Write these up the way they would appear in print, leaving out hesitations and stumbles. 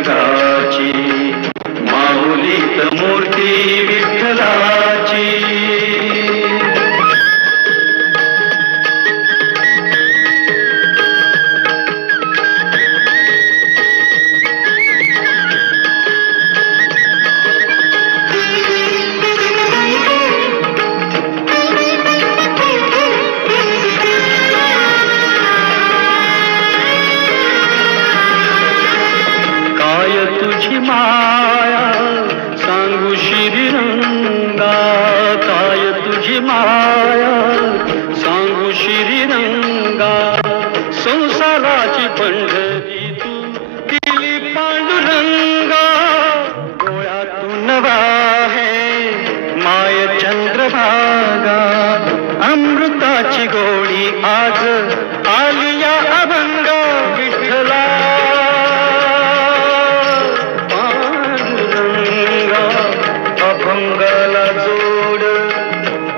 जगाची माऊलीत मूर्ती विठ्ठलाची. माया सांगू श्रीरंगा, काय तुझी माया सांगू श्रीरंगा. संसाराची पंढरी तू दिली पांडुरंगा. डोळ्यातून वाहे माय चंद्रभागा. अमृताची गोडी आज आली या अभंगा. विठ्ठला अभंगाला जोड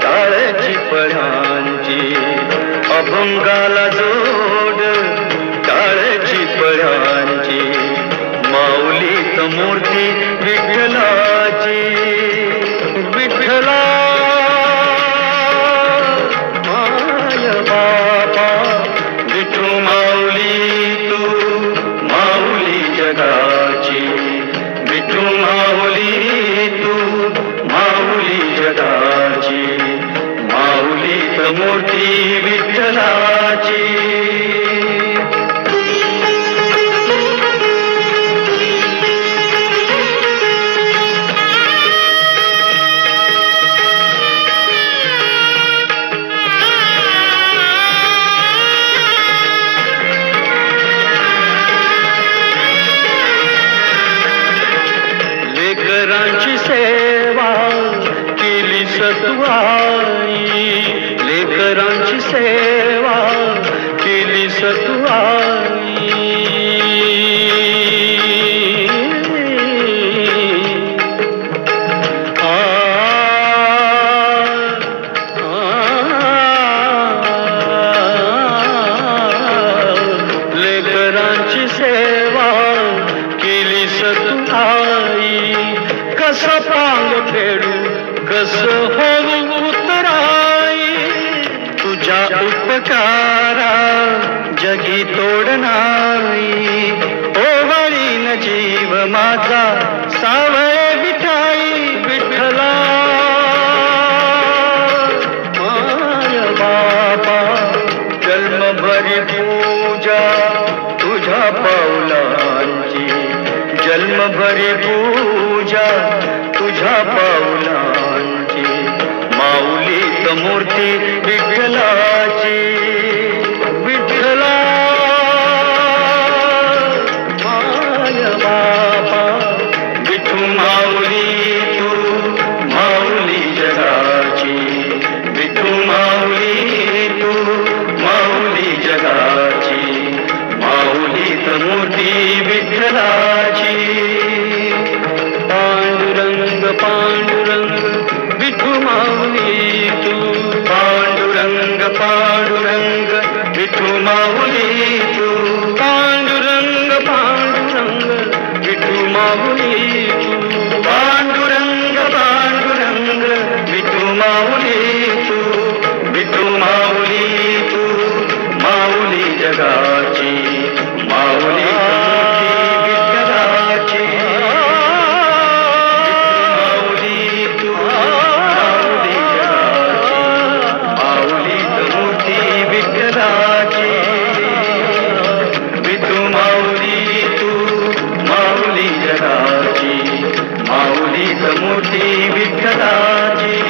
टाळ्याची पळ्यांची. अभंगाला जोड टाळ्याची पळ्यांची. माऊलीत मूर्ती विठ्ठलाची. विठ्ठला माय बापा विठू माऊली तू माऊली जगाची. विठू माऊली तू माऊली जगाची. माऊलीत मूर्ती विठ्ठलाची. लेकरांची सेवा केली सतुआई. लेकरांची सेवा केली सतुआई. लेकरांची सेवा केली सतुआई. कसं पांग फेडू कसं होऊ उतराई. तुझ्या उपकारा जगी तोड नाही. ओवाळीन जीव माझा सावळे विठाई. विठ्ठला माय बापा जन्मभरी पूजा तुझ्या पावलांची. जन्मभरी पूजा तुझ्या पावलांची. माऊलीत मूर्ती विठ्ठलाची. विठ्ठला माय बापा विठू माऊली तू माऊली जगाची. विठू माऊली तू माऊली जगाची. माऊलीत मूर्ती विठ्ठलाची. पांडुरंग पांडुरंग विठू माऊली तू. पांडुरंग पांडुरंग विठू माऊली तू. पांडुरंग पांडुरंग विठू माऊली तू. पांडुरंग पांडुरंग विठू माऊली तू. विठू माऊली तू माऊली जगाची. माऊली मूर्ती विठ्ठलाची.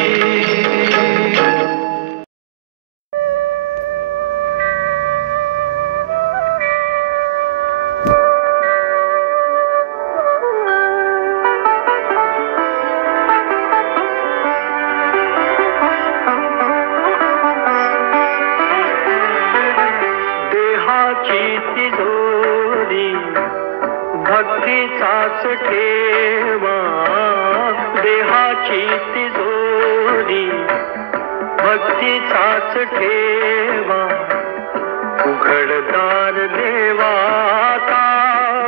देहाची तिजोरी भक्तीचाच ठेवा. देहाची तिजोरी भक्तीचाच ठेवा. उघडदार देवाता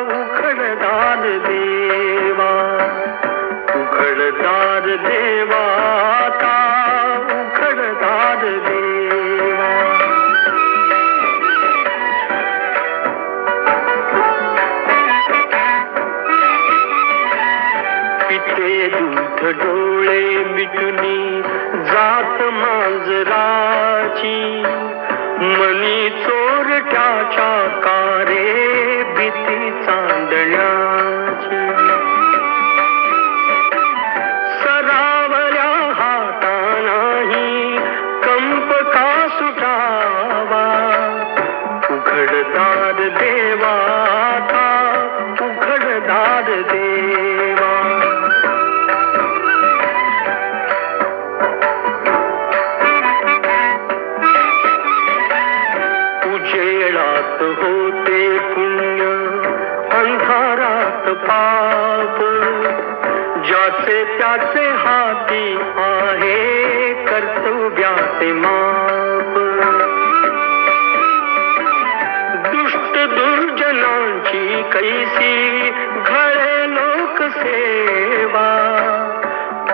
उघडदार पिते दूध डोळे मिटुनी जात मांजराची मनी चोरट्याच्या कारे भीती चांदण्याची सरावल्या हातानाही कंप का सुटावा उघडदार देवा उघडदार देवा उजेडात होते पुण्य अंधारात पाप ज्याचे त्याचे हाती आहे कर्तव्याचे माप दुष्ट दुर्जनांची कैसी घळे लोकसेवा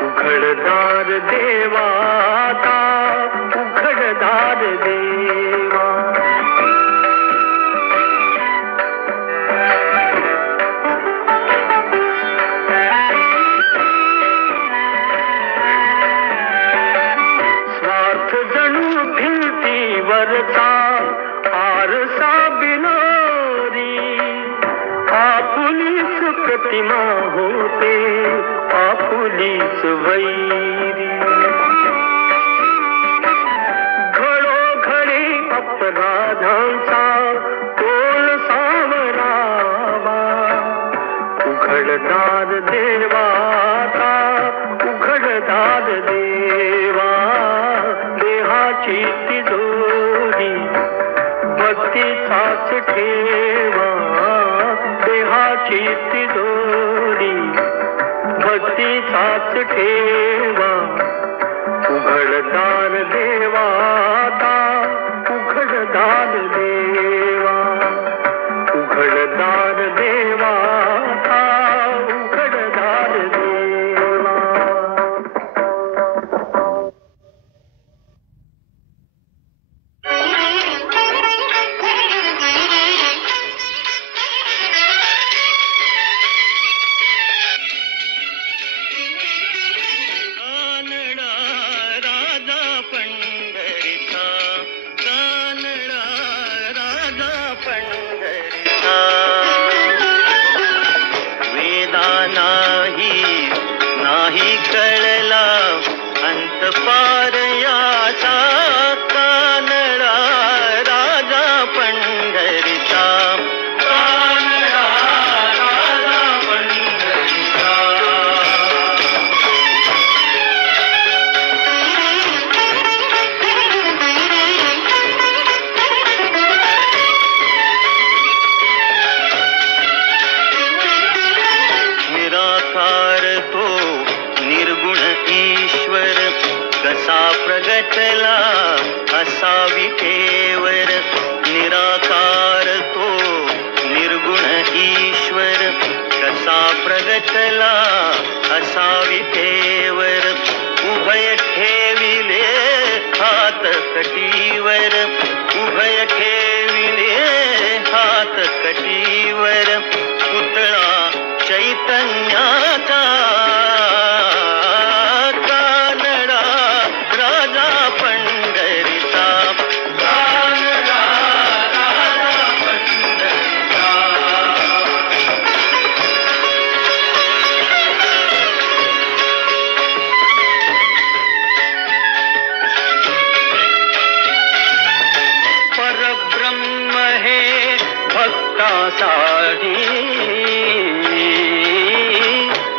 उघडदार देवा उघडदार देवा स्वार्थ जणू भिंतीवरचा आरसा बिलोरी आपुलीच प्रतिमा होते आपुलीच वैरी घडोघडी अपराधांचा तोल सावरावा उघडदार देवा उघडदार देवा देहाची तिजोरी भक्तीचाच ठेवा देहाची तिजोरी भक्तीचाच ठेवा उघडदार देवा उघडदार देवा उघडदार देवा उघडदार देवा नाही कळला अंत पार याचा कानडा राजा पंढरीचा कानडा राजा पंढरीचा निराकार तो निर्गुण ईश्वर कसा प्रगटला असा विठेवर निराकार तो निर्गुण ईश्वर कसा प्रगटला असा विठेवर उभय ठेविले हात कटीवर उभय ठेविले हात कटीवर पुतळा चैतन्याचा कानडा राजा पंढरीचा कानडा राजा पंढरीचा परब्रह्म हे भक्तासाठी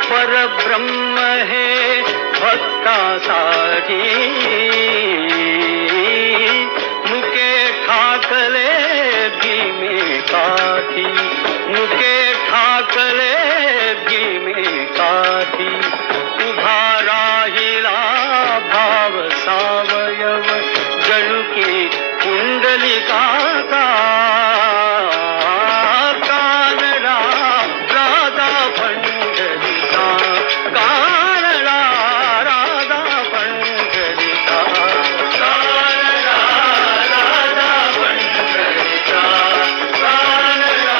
परब्रह्म हे भक्तासाठी मुके ठाकले भीमे काठी मुके ठाकले भीमे काठी उभा राहिला भाव सावयव जणुकी कुंडलिकाचा कानडा राजा पंढरीचा कानडा राजा पंढरीचा कानडा राजा पंढरीचा कानडा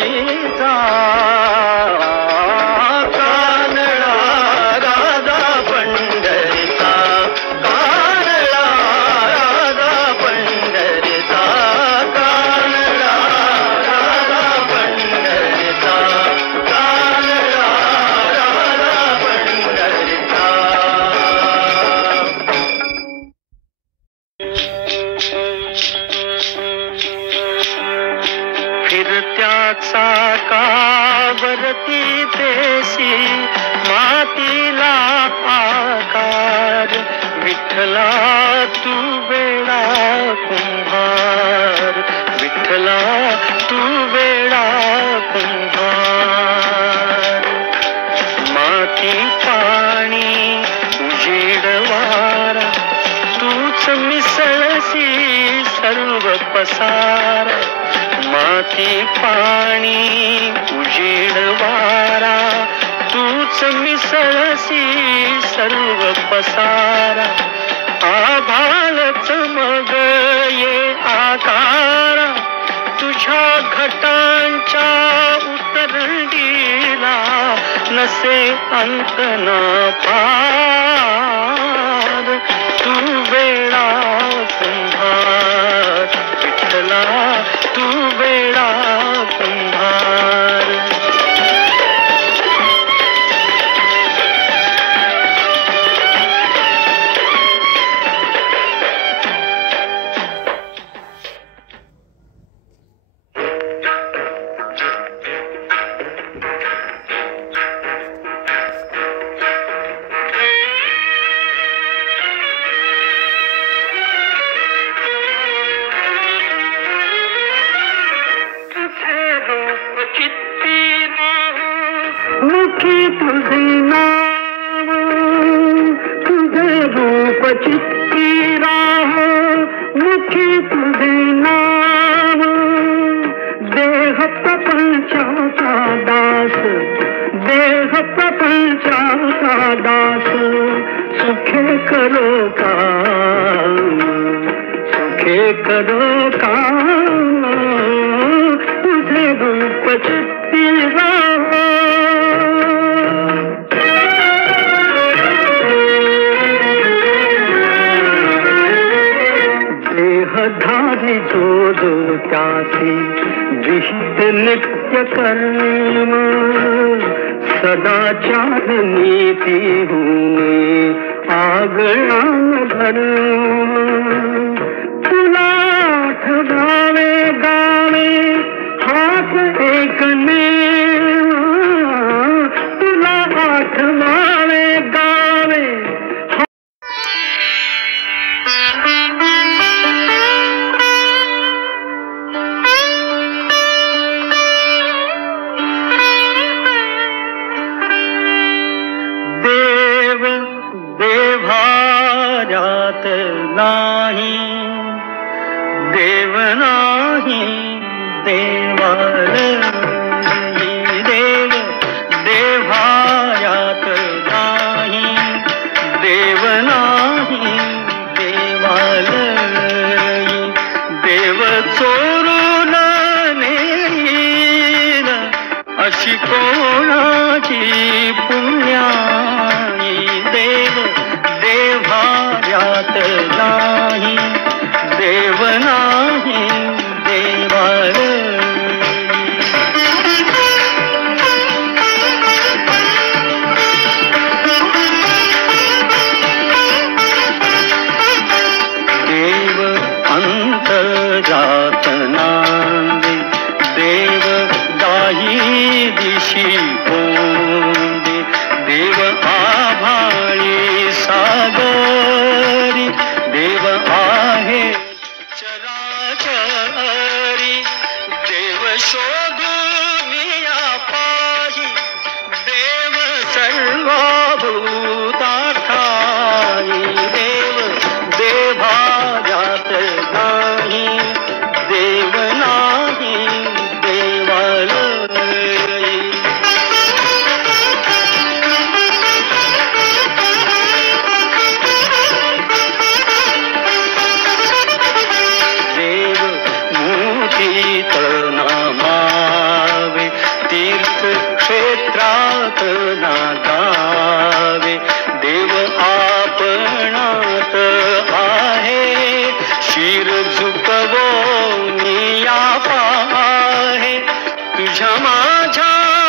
काळजीचा कानडा राजा पंढरीचा कानडा राजा पंढरीचा कानडा राजा पंढरीचा कानडा राजा पंढरीचा फिरत्याचा कावरती देशी मातीला आकार विठ्ठला तू वेडा कुंभार विठ्ठला तू वेडा कुंभार माती पाणी उजेड वारा तूच मिसळसी सर्व पसार माती पाणी उजेड वारा तूच मिसळसी सर्व पसारा आभाळच मग ये आकारा तुझ्या घटांच्या उतरंडीला नसे अंत न पार तू वेडा कुंभार विठ्ठला तू वेडा कुंभार मुखी तुझे नाम तुझे रूप चित्ती राह मुखी तुझे नाम देह प्रपंचाचा दास देह प्रपंचाचा दास सुखे करो का तुझे रूप चित्ती राह धारी जो जो त्यासी विहित नित्य कर्म सदाचार नीती होणे आगळा धर्म तुला आठवावे गावे हात एकने तुला आठवावे गावे नाही देव नाही देवाल देव देवायात नाही देव नाही देवाल देव चोरून नेईल अशी कोणाची पुण्याई देव देवायात नाही देव नाही देवाल देव अंतर्जात नांदे देव दाही दिशी होंदे देव माझ्या